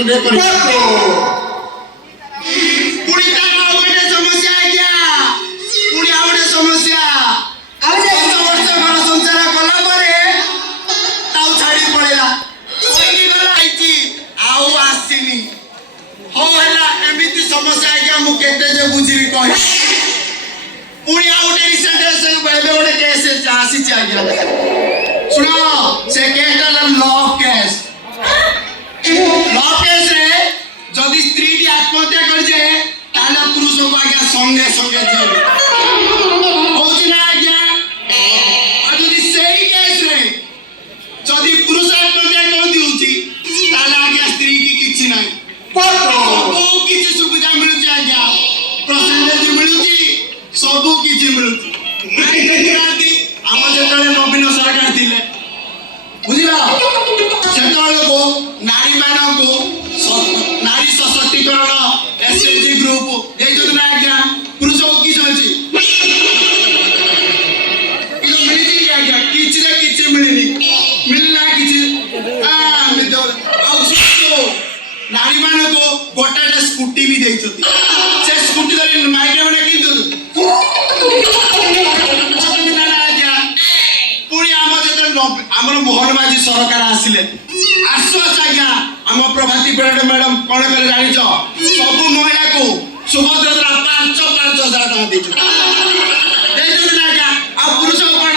गुटे कर पुणी तार आउ गोटे समस्या आज्ञा पुणी आउ गोटे समस्या वर्ष घर संसार कला परे ताऊ छाड़ी पड़ेला कोई गला आइची आउ आसीनी हो हैला एमिति समस्या आज्ञा मु केते जे बुझिबी कहि पुणी आउ गोटे रिसेंट से बेबे गोटे केस आसी आज्ञा सुनो से केसटा लॉ केस रे जदि स्त्री टी आत्महत्या कर जाए ताले पुरुष को आज्ञा संगे संगे जेल होची ना आज्ञा और जदि सेही केस रे जदि पुरुष आत्महत्या कर दिउची ताले आज्ञा स्त्री की किछि नै सबु किछि सुविधा मिलुची आज्ञा परसेंटेज मिलुची सबु किछि मिलुची आई देखिराती हम जेतले नवीन सरकार थिले बुझिला सेतले को नारी मानव को नारी सशक्तिकरण एसएचजी ग्रुप ए योजना आज्ञा पुरुष को की चलची किछ मिलिची आज्ञा किछ रे किछ मिलिनी मिलना किछ मिल दो आउ सो नारी मानव को गोटाटे स्कूटी भी देइछथि से स्कूटी धरि माइके माने कि दो पुणी आम जो आमर मोहन माझी सरकार आसिले आश्वास आज्ञा आम प्रभाती परिडा मैडम कौन करे जानी सब महिला को सुभद्रा 5,000 टका देछु आज्ञा आ पुरुष को कौन